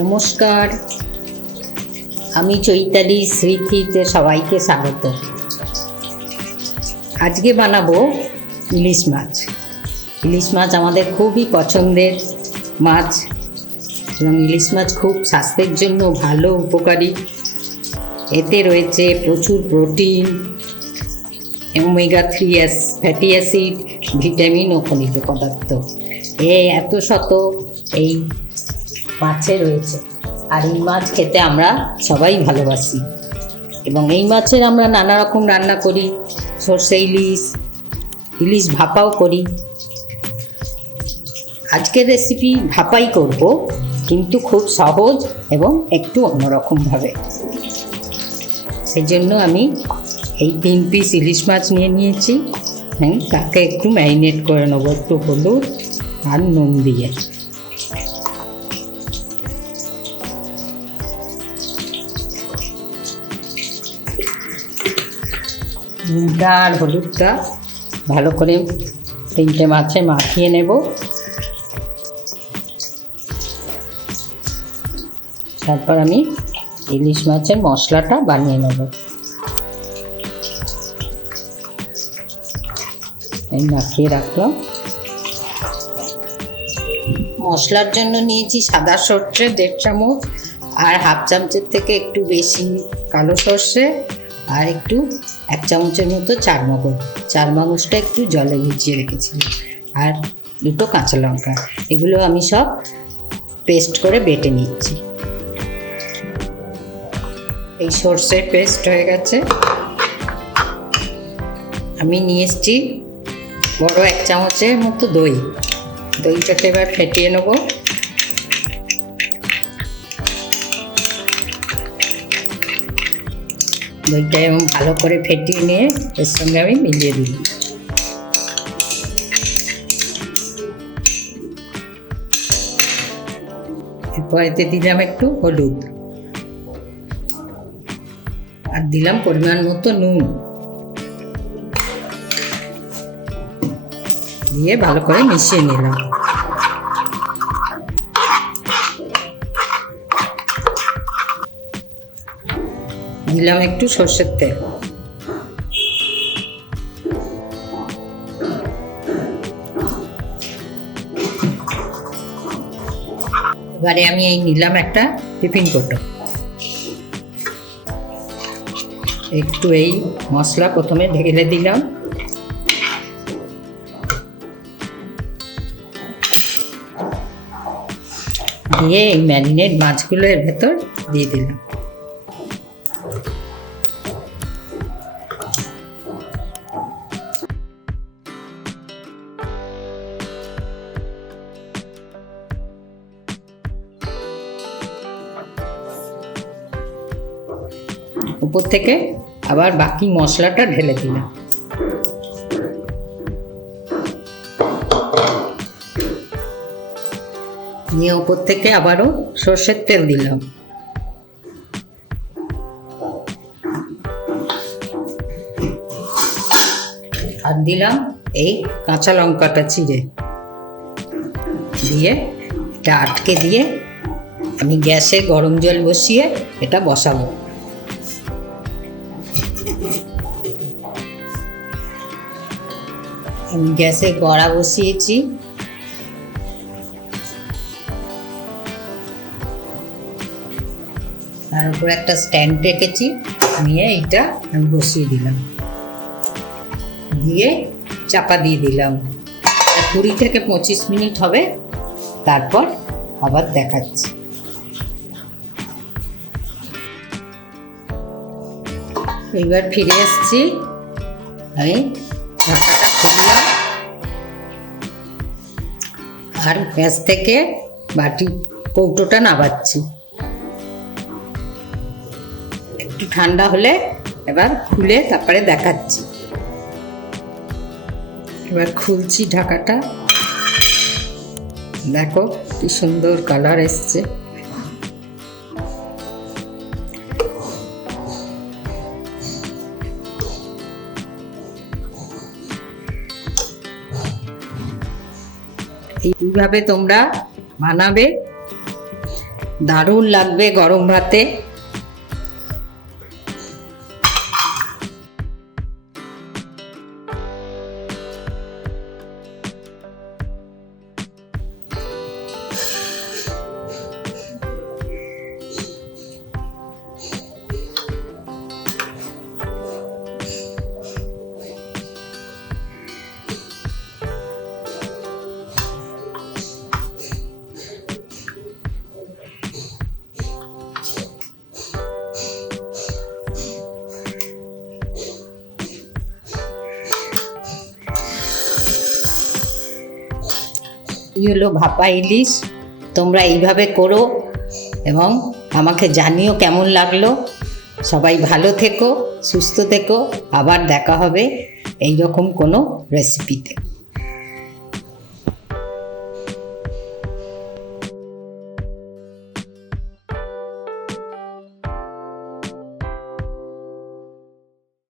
নমস্কার। আমি চৈতালি স্মৃতিতে সবাইকে স্বাগত। আজকে বানাবো ইলিশ মাছ। ইলিশ মাছ আমাদের খুবই পছন্দের মাছ এবং ইলিশ মাছ খুব স্বাস্থ্যের জন্য ভালো, উপকারী। এতে রয়েছে প্রচুর প্রোটিন ওমেগা থ্রি অ্যাস ফ্যাটি অ্যাসিড ভিটামিন ও খনিজ পদার্থ। এ এত শত এই মাছে রয়েছে। আর এই মাছ খেতে আমরা সবাই ভালোবাসি। এবং এই মাছের আমরা নানা রকম রান্না করি। সর্ষে ইলিশ ইলিশ ভাপাও করি। আজকের রেসিপি ভাপাই করব, কিন্তু খুব সহজ এবং একটু অন্যরকমভাবে। সেই জন্য আমি এই তিন পিস ইলিশ মাছ নিয়ে নিয়েছি। হ্যাঁ তাকে একটু ম্যারিনেট করে নেব, একটু হলুদ আর নুন দিয়ে। নুনটা আর হলুদটা ভালো করে তিনটে মাছে মাখিয়ে নেব। তারপর আমি ইলিশ মাছের মশলাটা বানিয়ে নেব। মাখিয়ে রাখলাম। মশলার জন্য নিয়েছি সাদা সর্ষে, দেড় চামচ, আর হাফ চামচের থেকে একটু বেশি কালো সর্ষে। আর একটু এক চামচের মতো চার মগজ চার মগজটা একটু জলে ভিজিয়ে রেখেছিলাম। আর দুটো কাঁচা লঙ্কা, এগুলো আমি সব পেস্ট করে বেটে নিচ্ছি। এই সর্ষের পেস্ট হয়ে গেছে। আমি নিয়ে এসছি বড় এক চামচের মতো দই। দইটাকে এবার ফেটিয়ে নেব। দইটা এবং ভালো করে ফেটিয়ে নিয়ে এর সঙ্গে আমি মিলিয়ে দিই এরপর এতে দিলাম একটু হলুদ। আর দিলাম পরিমাণ মতো নুন। দিয়ে ভালো করে মিশিয়ে নিলাম। দিলাম একটু সর্ষের তেল। এবারে আমি এই নিলাম একটা টিফিন কোটো। একটু এই মশলা প্রথমে ঢেলে দিলাম। দিয়ে এই ম্যারিনেট মাছগুলো এর ভেতর দিয়ে দিলাম। উপর থেকে আবার বাকি মশলাটা ঢেলে দিলাম। নিয়ে উপর থেকে আবারও সর্ষের তেল দিলাম। আর দিলাম এই কাঁচা লঙ্কাটা চিড়ে। দিয়ে এটা আটকে দিয়ে আমি গ্যাসে গরম জল বসিয়ে এটা বসাবো। গ্যাসে গড়া বসিয়েছি। তার উপর একটা স্ট্যান্ড রেখেছি, নিয়ে এইটা আমি বসিয়ে দিলাম। দিয়ে চাপা দিয়ে দিলাম। কুড়ি থেকে পঁচিশ মিনিট হবে, তারপর আবার দেখাচ্ছি। এবার ফিরে এসছি। আমি ঢাকাটা খুললাম। আর গ্যাস থেকে বাটি কৌটোটা নাবাচ্ছি। একটু ঠান্ডা হলে এবার খুলে তারপরে দেখাচ্ছি। এবার খুলছি ঢাকাটা। দেখো কি সুন্দর কালার এসছে। এইভাবে তোমরা বানাবে। দারুণ লাগবে গরম ভাতে। হলো ভাপা ইলিশ, তোমরা এইভাবে করো এবং আমাকে জানিও কেমন লাগল। সবাই ভালো থেকো, সুস্থ থেকো, আবার দেখা হবে এই রকম কোনো রেসিপিতে